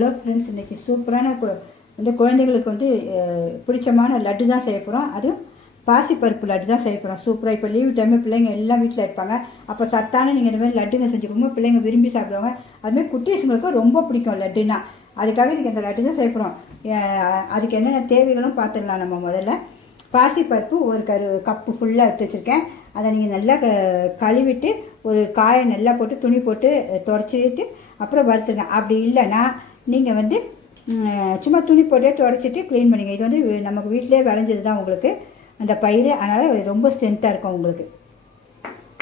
Hello friends, இன்றைக்கி சூப்பரான வந்து குழந்தைங்களுக்கு வந்து பிடிச்சமான லட்டு தான் செய்ய போகிறோம். அதுவும் பாசிப்பருப்பு லட்டு தான் செய்ய போகிறோம். சூப்பராக இப்போ லீவ் டைமில் பிள்ளைங்க எல்லாம் வீட்டில் இருப்பாங்க. அப்போ சத்தான நீங்கள் இந்த மாதிரி லட்டுங்க செஞ்சு கொடுங்க, பிள்ளைங்க விரும்பி சாப்பிடுவாங்க. அதுமாதிரி குட்டீஸுங்களுக்கு ரொம்ப பிடிக்கும் லட்டுனா. அதுக்காக இன்றைக்கி அந்த லட்டு தான் செய்ய போகிறோம். அதுக்கு என்னென்ன தேவைகளும் பார்த்துடலாம். நம்ம முதல்ல பாசிப்பருப்பு ஒரு கப்பு ஃபுல்லாக எடுத்து வச்சுருக்கேன். அதை நீங்கள் நல்லா கழுவிட்டு ஒரு காயை நல்லா போட்டு துணி போட்டு துடைச்சிட்டு அப்புறம் வறுத்துங்க. அப்படி இல்லைன்னா நீங்கள் வந்து சும்மா துணி போட்டே துடைச்சிட்டு க்ளீன் பண்ணிங்க. இது வந்து நமக்கு வீட்டிலே விளைஞ்சது தான் உங்களுக்கு அந்த பயிர், அதனால் ரொம்ப ஸ்ட்ரென்த்தாக இருக்கும் உங்களுக்கு.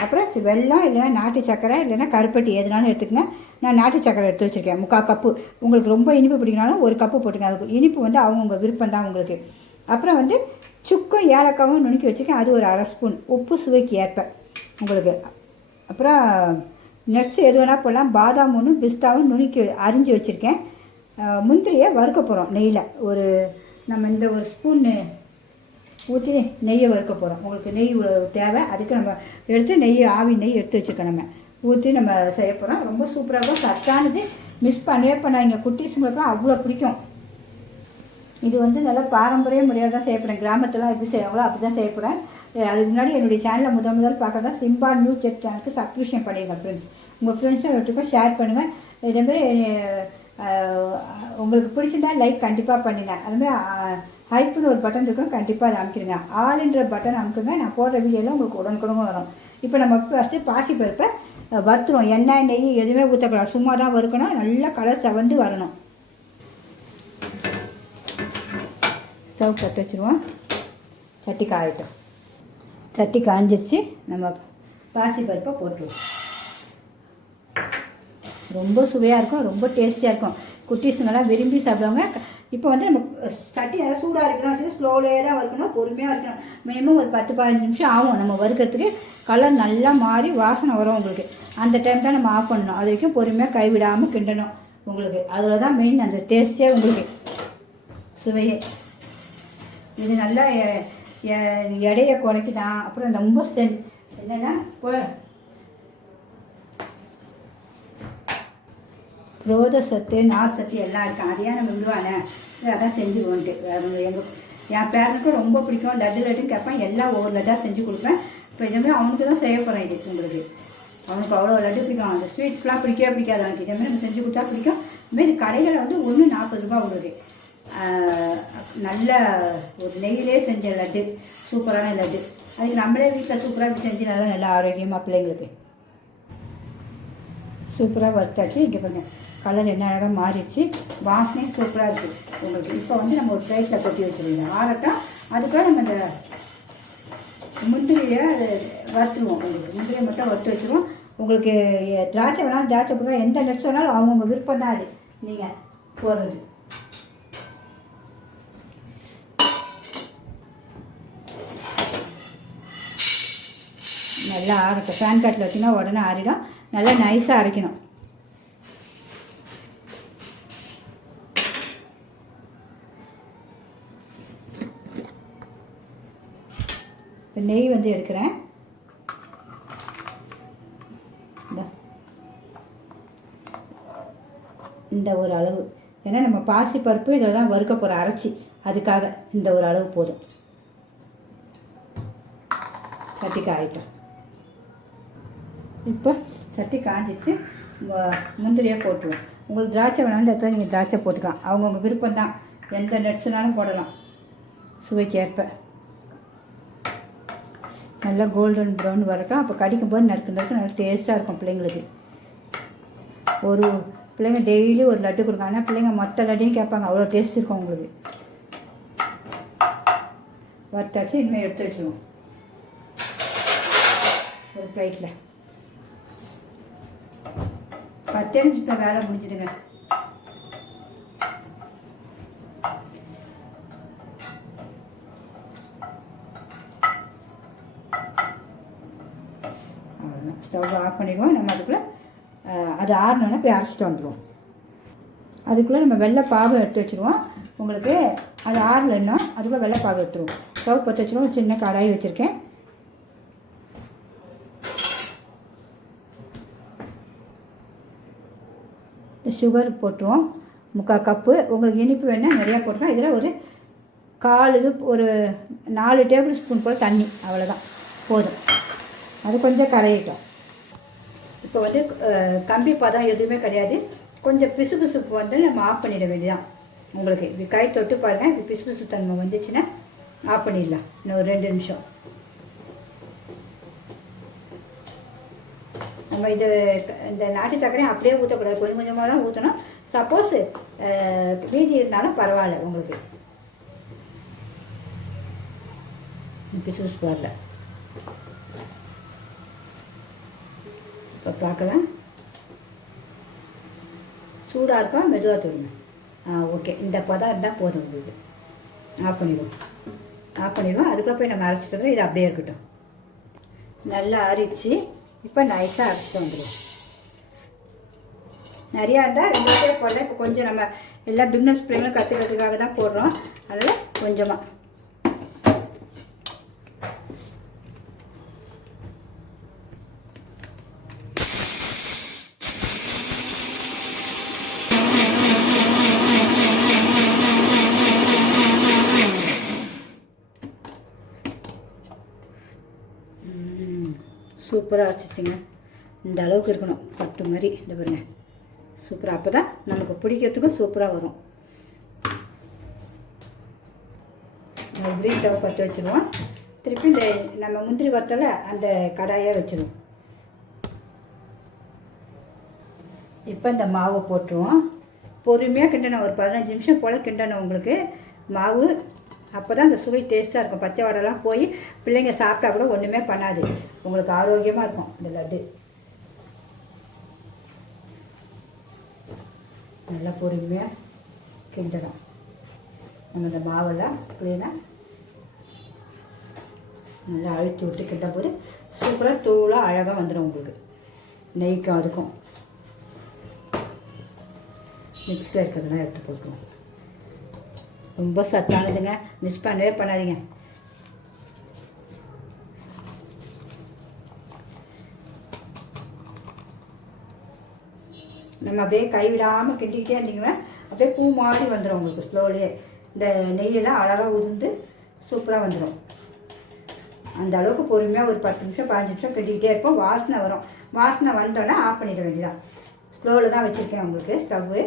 அப்புறம் வெல்லம் இல்லைன்னா நாட்டு சக்கரை இல்லைன்னா கருப்பட்டி எதுனாலும் எடுத்துக்கங்க. நான் நாட்டு சக்கரை எடுத்து வச்சுருக்கேன் 3/4 கப்பு. உங்களுக்கு ரொம்ப இனிப்பு பிடிக்கனாலும் 1 கப்பு போட்டுங்க. அதுக்கு இனிப்பு வந்து அவங்கவுங்க விருப்பம் தான் உங்களுக்கு. அப்புறம் வந்து சுக்கும் ஏலக்காவும் நுணுக்கி வச்சுருக்கேன், அது ஒரு 1/2 ஸ்பூன். உப்பு சுவைக்கு ஏற்ப உங்களுக்கு. அப்புறம் நட்ஸ் எது வேணால் போடலாம். பாதாம் ஒன்றும் பிஸ்தாவும் நுணுக்கி அரிஞ்சு வச்சுருக்கேன். முந்திரியை வறுக்க போகிறோம் நெய்யில். நம்ம இந்த ஒரு ஸ்பூன் ஊற்றி நெய்யை வறுக்க போகிறோம். உங்களுக்கு நெய் தேவை, அதுக்கு நம்ம எடுத்து ஆவி நெய் எடுத்து வச்சுருக்கோம். நம்ம ஊற்றி நம்ம செய்ய போகிறோம். ரொம்ப சூப்பராக சத்தானது, மிஸ் பண்ணவே பண்ணாங்க. குட்டீஸுங்களுக்குலாம் அவ்வளோ பிடிக்கும். இது வந்து நல்லா பாரம்பரிய முறையாக தான் செய்யப்படுறேன். கிராமத்தில் எப்படி செய்வாங்களோ அப்படி தான் செய்யப்படுறேன். அதுக்கு முன்னாடி என்னுடைய சேனலை முதல் பார்க்க தான் சிம்பா நியூ செக் சேனலுக்கு சப்ஸ்கிரிப்ஷன் பண்ணிடுங்க ஃப்ரெண்ட்ஸ். உங்கள் ஃப்ரெண்ட்ஸும் எல்லாத்துக்கும் ஷேர் பண்ணுங்கள். இதேமாதிரி உங்களுக்கு பிடிச்சிருந்தா லைக் கண்டிப்பாக பண்ணுங்கள். அதுமாதிரி ஹைப்புன்னு ஒரு பட்டன் இருக்கும், கண்டிப்பாக அதை அமைக்கிடுங்க. ஆளுன்ற பட்டன் அமுக்குங்க. நான் போடுற வீடியோவில் உங்களுக்கு உடனுக்குடன் வரும். இப்போ நம்ம ஃபஸ்ட்டு பாசிப்பருப்பை வறுத்துருவோம். எண்ணெய் நெய் எதுவுமே ஊற்றக்கூடாது, சும்மா தான் வறுக்கணும். நல்லா கலர் செவந்து வரணும். ஸ்டவ் கட்ட வச்சுருவோம். சட்டி காயட்டும். சட்டி காய்ஞ்சிருச்சு. நம்ம பாசிப்பருப்பை போட்டுருவோம். ரொம்ப சுவையாக இருக்கும், ரொம்ப டேஸ்டியாக இருக்கும். குட்டீஸுங்கெல்லாம் விரும்பி சாப்பிடுவாங்க. இப்போ வந்து நம்ம சட்டி நல்லா சூடாக இருக்குன்னா வச்சு ஸ்லோவிலே தான் வறுக்கணும், பொறுமையாக வறுக்கணும். மினிமம் ஒரு 10-15 நிமிஷம் ஆகும் நம்ம வறுக்கிறதுக்கு. கலர் நல்லா மாறி வாசனை வரும் உங்களுக்கு. அந்த டைம் தான் நம்ம ஆஃப் பண்ணணும். அது வரைக்கும் பொறுமையாக கைவிடாமல் கிண்டணும் உங்களுக்கு. அதில் தான் மெயின் அந்த டேஸ்ட்டே உங்களுக்கு, சுவையே. இது நல்லா எடையை குறைக்குதான். அப்புறம் ரொம்ப என்னென்னா புரோத சத்து, நார் சத்து எல்லாம் இருக்கும். அதையா நம்ம விடுவானே, அதான் செஞ்சுருவோன்ட்டு. என் பேரனுக்கும் ரொம்ப பிடிக்கும். லட்டுன்னு கேட்பேன். எல்லாம் ஒவ்வொரு லட்டாக செஞ்சு கொடுப்பேன். இப்போ இதேமாதிரி அவனுக்கு தான் செய்ய போகிறேன். இது உங்களுக்கு அவனுக்கு அவ்வளோ லட்டு பிடிக்கும். அந்த ஸ்வீட்ஸ்லாம் பிடிக்காது அவனுக்கு. இதேமாதிரி நம்ம செஞ்சு கொடுத்தா பிடிக்கும். இதுமாரி கடைகளில் வந்து 1 40 ரூபா உங்களுக்கு. நல்ல ஒரு நெய்யிலே செஞ்ச லட்டு, சூப்பரான லட்டு. அதுக்கு நம்மளே வீட்டில் சூப்பராக செஞ்சு நல்லா ஆரோக்கியமாக பிள்ளைங்களுக்கு சூப்பராக வறுத்தாச்சு. இங்கே பாருங்கள், கலர் என்ன அழகாக மாறிடுச்சு. வாசனையும் சூப்பராக இருக்குது உங்களுக்கு. இப்போ வந்து நம்ம ஒரு பிளேட்டில் கொட்டி வச்சுருவோம். ஆறட்டும். அதுக்காக நம்ம இந்த முந்திரியை வறுத்துருவோம். உங்களுக்கு முந்திரியை மட்டும் வறுத்து வச்சுருவோம். உங்களுக்கு திராட்சை வேணாலும் திராட்சை போடுவோம். எந்த நட்ஸ் வேணாலும் அவங்கவுங்க விருப்பம் தான் அது நீங்கள் போடுறது. நல்லா ஆறட்டும். ஃபேன் காட்டில் வச்சிங்கன்னா உடனே ஆறிடும். நல்லா நைஸாக அரைக்கணும். இப்போ நெய் வந்து எடுக்கிறேன். இந்த ஒரு அளவு, ஏன்னா நம்ம பாசி பருப்பு இதில் தான் வறுக்க போகிற அரைச்சி, அதுக்காக இந்த ஒரு அளவு போதும். சட்டி காயிட்டோம். இப்போ சட்டி காய்ஞ்சிச்சு. முந்திரியாக போட்டுருவோம். உங்களுக்கு திராட்சை வேணாலும் இந்த இடத்துல நீங்கள் திராட்சை போட்டுக்கலாம். அவங்கவுங்க விருப்பம் தான். எந்த நட்ஸ்னாலும் போடலாம் சுவைக்கு ஏற்ப. நல்லா கோல்டன் ப்ரௌன் வரட்டும். அப்போ கடிக்கும் போது நறுக்கு நல்லா டேஸ்ட்டாக இருக்கும் பிள்ளைங்களுக்கு. ஒரு பிள்ளைங்க டெய்லி ஒரு லட்டு கொடுங்க. ஆனால் பிள்ளைங்க மற்ற லட்டையும் கேட்பாங்க, அவ்வளோ டேஸ்ட் இருக்கும் உங்களுக்கு. வறுத்தாச்சு. இனிமேல் எடுத்து வச்சுருவோம் ஒரு பிளேட்டில். 10 நிமிஷத்தில் வேலை முடிஞ்சுதுங்க. ஸ்டவ் ஆஃப் பண்ணிடுவோம். நம்ம அதுக்குள்ளே அது ஆறினோன்னா போய் அரைச்சிட்டு வந்துடுவோம். அதுக்குள்ளே நம்ம வெள்ளை பாகு எடுத்து வச்சுருவோம். உங்களுக்கு அது ஆறலைன்னா அதுக்குள்ளே வெள்ளை பாகு எடுத்துருவோம். ஸ்டவ் பற்ற வச்சுருவோம். சின்ன கடாய் வச்சுருக்கேன். சுகர் போட்டுருவோம். 3/4 கப்பு. உங்களுக்கு இனிப்பு வேணால் நிறையா போட்டுக்கலாம். இதில் ஒரு 1/4 இது ஒரு 4 டேபிள் ஸ்பூன் போல் தண்ணி, அவ்வளோதான் போதும். அது கொஞ்சம் கரையிட்டோம். இப்போ வந்து கம்பி பதம் எதுவுமே கிடையாது. கொஞ்சம் பிசுபிசுப்பு வந்து நம்ம ஆஃப் பண்ணிட வேண்டியதான். உங்களுக்கு இப்படி கை தொட்டு பாருங்கள், இப்படி பிசுபிசு தன்மை வந்துச்சுன்னா ஆஃப் பண்ணிடலாம். இன்னும் ஒரு 2 நிமிஷம். நம்ம இந்த நாட்டு சர்க்கரையும் அப்படியே ஊற்றக்கூடாது, கொஞ்சம் கொஞ்சமாக தான் ஊற்றணும். சப்போஸ் மீதி இருந்தாலும் பரவாயில்ல. உங்களுக்கு பிசுபிசுப்பு வரல. இப்போ பார்க்கலாம். சூடாக இருக்கா, மெதுவாக தருங்க. ஓகே, இந்த பதம் இருந்தால் போதும். உங்களுக்கு ஆஃப் பண்ணிடுவோம். அதுக்குள்ளே போய் நம்ம அரைச்சி தரோம். இது அப்படியே இருக்கட்டும். நல்லா அரைச்சி இப்போ நைஸாக அரைச்சிட்டு வந்துடுவோம். நிறையா இருந்தால் 2 பேர் போடல. இப்போ கொஞ்சம் நம்ம எல்லா பிக்னஸ் பிள்ளைங்களும் கற்றுக்கிறதுக்காக தான் போடுறோம். அதில் கொஞ்சமாக சூப்பராக அரைச்சிச்சிங்க. இந்த அளவுக்கு இருக்கணும், பட்டு மாதிரி. இந்த பாருங்க, சூப்பராக. அப்போ தான் நமக்கு பிடிக்கிறதுக்கும் சூப்பராக வரும். கிரீன் ஸ்டவ் பற்ற வச்சுருவோம். திருப்பி இந்த நம்ம முந்திரி வறுத்தல அந்த கடாயை வச்சுருவோம். இப்போ இந்த மாவை போட்டுருவோம். பொறுமையாக கிண்டணும். ஒரு 15 நிமிஷம் போல் கிண்டணும் உங்களுக்கு மாவு. அப்போ தான் அந்த சுவை டேஸ்ட்டாக இருக்கும். பச்சை வடைலாம் போய் பிள்ளைங்க சாப்பிட்டா கூட ஒன்றுமே பண்ணாது. உங்களுக்கு ஆரோக்கியமாக இருக்கும் இந்த லட்டு. நல்லா பொறுமையாக கிண்டணும். நம்ம இந்த மாவெல்லாம் க்ளீனாக நல்லா அழுத்தி விட்டு கிண்டும் போது சூப்பராக தூளாக அழகாக வந்துடும் உங்களுக்கு. நெய்க்கும் அதுக்கும் மிக்ஸில் இருக்கிறதெல்லாம் எடுத்து போட்டுருவோம். ரொம்ப சத்தானதுங்க, மிஸ் பண்ணவே பண்ணாதீங்க. நம்ம அப்படியே கைவிடாமல் கிண்டிக்கிட்டே இருந்தீங்கன்னா அப்படியே பூ மாதிரி வந்துடும் உங்களுக்கு. ஸ்லோலியே இந்த நெய்யெல்லாம் அழகாக உதிர்ந்து சூப்பராக வந்துடும். அந்த அளவுக்கு பொறுமையாக ஒரு 10 நிமிஷம் 15 நிமிஷம் கிண்டிக்கிட்டே இருப்போம். வாசனை வரும். வாசனை வந்தோடனே ஆஃப் பண்ணிட வேண்டியதான். ஸ்லோவில் தான் வச்சுருக்கேன் உங்களுக்கு ஸ்டவ்வு.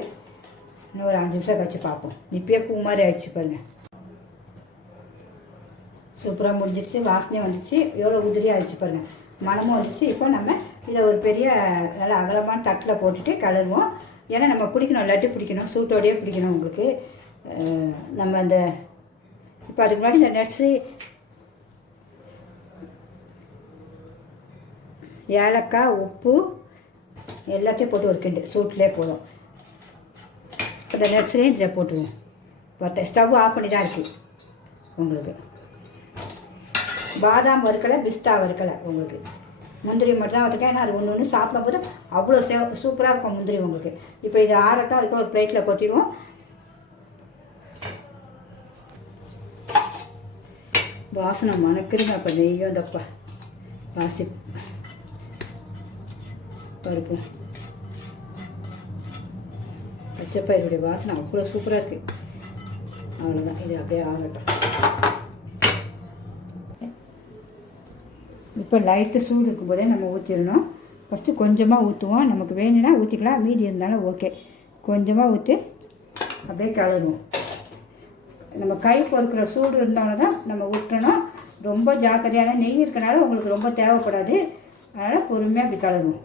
இன்னும் ஒரு 5 நிமிஷம் கழிச்சு பார்ப்போம். இப்பயே பூ மாதிரி ஆகிடுச்சு பாருங்க. சூப்பராக முடிஞ்சிடுச்சு. வாசனையும் வந்துச்சு. எவ்வளோ உதிரியாக ஆகிடுச்சு பாருங்கள். மனமும் வந்துச்சு. இப்போ நம்ம இதில் ஒரு பெரிய நல்லா அகலமான தட்டில் போட்டுட்டு கலருவோம். ஏன்னா நம்ம பிடிக்கணும், லட்டு பிடிக்கணும், சூட்டோடையே பிடிக்கணும் உங்களுக்கு. நம்ம அந்த இப்போ அதுக்கு முன்னாடி இந்த நட்ஸு, ஏலக்காய், உப்பு எல்லாத்தையும் போட்டு ஒரு கிண்டு சூட்லேயே போதும். இந்த நட்ஸ்லேயும் இதில் போட்டுருவோம். பார்த்தேன் ஸ்டவ் ஆஃப் பண்ணி தான் இருக்குது உங்களுக்கு. பாதாம் வறுக்கலை, பிஸ்தா வறுக்கலை உங்களுக்கு. முந்திரி மட்டும் தான் வச்சுருக்கேன். ஏன்னா அது ஒன்று ஒன்று சாப்பிடும்போது அவ்வளோ சூப்பராக இருக்கும் முந்திரி உங்களுக்கு. இப்போ இது ஆறட்டும். அதுக்கு ஒரு பிளேட்டில் கொட்டிடுவோம். வாசனை மணக்குதுங்க. அப்போ நெய்யும் தப்பா வாசி பருப்பு பச்சைப்பயிறுடைய வாசனை அவ்வளோ சூப்பராக இருக்குது. அவ்வளோதான், இது அப்படியே ஆகட்டும். இப்போ லைட்டு சூடு இருக்கும்போதே நம்ம ஊற்றிடணும். ஃபஸ்ட்டு கொஞ்சமாக ஊற்றுவோம். நமக்கு வேணும்னா ஊற்றிக்கலாம், மீதி இருந்தாலும் ஓகே. கொஞ்சமாக ஊற்றி அப்படியே கலருவோம். நம்ம கை பொறுக்கிற சூடு இருந்தோம்னா தான் நம்ம ஊற்றணும். ரொம்ப ஜாக்கிரதையான நெய் இருக்கனால உங்களுக்கு ரொம்ப தேவைப்படாது. அதனால் பொறுமையாக அப்படி கலருவோம்.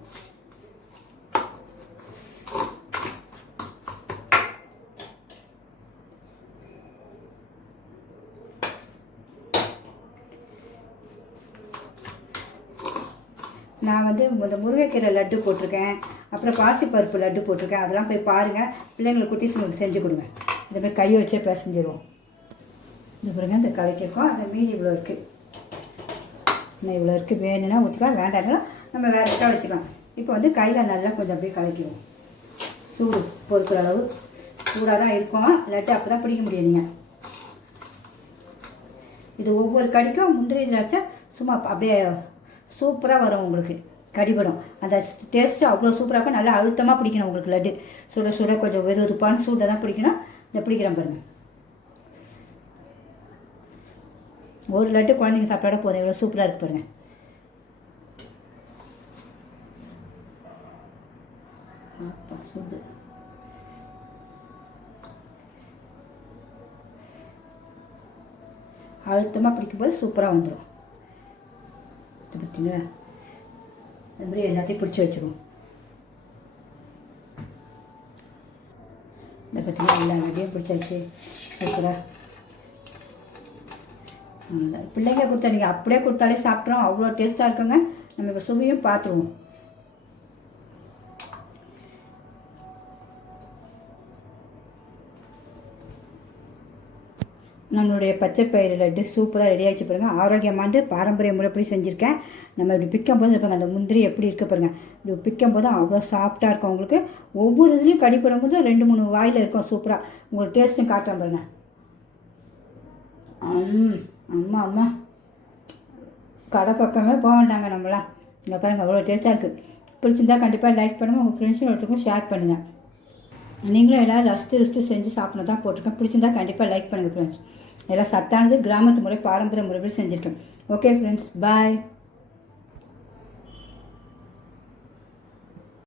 நான் வந்து இந்த முருங்கைக்கீரை லட்டு போட்டிருக்கேன், அப்புறம் பாசிப்பருப்பு லட்டு போட்டிருக்கேன். அதெல்லாம் போய் பாருங்கள். பிள்ளைங்களுக்கு குட்டீஸுங்களுக்கு செஞ்சு கொடுங்க. இந்த மாதிரி கையை வச்சே பிசைஞ்சிடுவோம். இது பாருங்க, இந்த கலக்கிருக்கோம். அந்த மீதி இவ்வளோ இருக்குது. இன்னும் இவ்வளோ இருக்குது. வேணும்னா ஊற்றிக்கலாம், வேண்டாம்னா நம்ம வேறு எக்ஸ்ட்ரா வச்சுக்கலாம். இப்போ வந்து கையில் நல்லா கொஞ்சம் அப்படியே கலக்கிடுவோம். சூடு பொறுக்கிற அளவு சூடாக தான் இருக்கும் லட்டு. அப்போ தான் பிடிக்க முடியும். நீங்கள் இது ஒவ்வொரு கடிக்கும் முந்திரி திராட்சை சும்மா அப்படியே சூப்பராக வரும் உங்களுக்கு. கடிபடும். அந்த டேஸ்ட்டு அவ்வளோ சூப்பராக இருக்கும். நல்லா அழுத்தமாக பிடிக்கணும் உங்களுக்கு லட்டு. சுட சுட கொஞ்சம் வெறுப்பான சூட்டை தான் பிடிக்கணும். இந்த பிடிக்கிறேன் பாருங்கள். ஒரு லட்டு குழந்தைங்க சாப்பிட்டா போதும். எவ்வளோ சூப்பராக இருக்கு பாருங்கள். சூடு அழுத்தமாக பிடிக்கும்போது சூப்பராக வந்துடும். இது பார்த்தீங்களா, இந்த மாதிரி எல்லாத்தையும் பிடிச்சி வச்சுருவோம். இதை பார்த்தீங்கன்னா எல்லா நிறைய பிடிச்சாச்சு சூப்பராக. பிள்ளைங்க கொடுத்தா நீங்கள் அப்படியே கொடுத்தாலே சாப்பிட்றோம். அவ்வளோ டேஸ்ட்டாக இருக்குங்க. நம்ம இப்போ சுவையும் பார்த்துருவோம். நம்மளுடைய பச்சை பயிறு லட்டு சூப்பராக ரெடி ஆகிடுச்சு பாருங்கள். ஆரோக்கியமானது பாரம்பரிய முறைப்படி செஞ்சுருக்கேன். நம்ம இப்படி பிக்கும் போது இருப்பாங்க அந்த முந்திரி எப்படி இருக்க பாருங்கள். இப்படி பிக்கும் போது அவ்வளோ சாஃப்டாக இருக்கும். உங்களுக்கு ஒவ்வொரு இதுலேயும் கடிப்படும் போது 2-3 வாயில் இருக்கும். சூப்பராக உங்களுக்கு டேஸ்ட்டும் காட்டுறேன் பாருங்கள். அம்மா அம்மா கடை பக்கமே போக வேண்டாங்க நம்மளாம். இங்கே பாருங்கள் அவ்வளோ டேஸ்ட்டாக இருக்குது. பிடிச்சிருந்தா கண்டிப்பாக லைக் பண்ணுங்கள். உங்கள் ஃப்ரெண்ட்ஸும் ஒருத்தருக்கும் ஷேர் பண்ணுங்கள். நீங்களும் எல்லோரும் ரசித்து செஞ்சு சாப்பிட்ணும் தான் போட்டிருக்கேன். பிடிச்சிருந்தா கண்டிப்பாக லைக் பண்ணுங்கள் ஃப்ரெண்ட்ஸ். எல்லாம் சத்தானது கிராமத்து முறை பாரம்பரிய முறைப்படி செஞ்சுருக்கேன். ஓகே ஃப்ரெண்ட்ஸ், பாய்.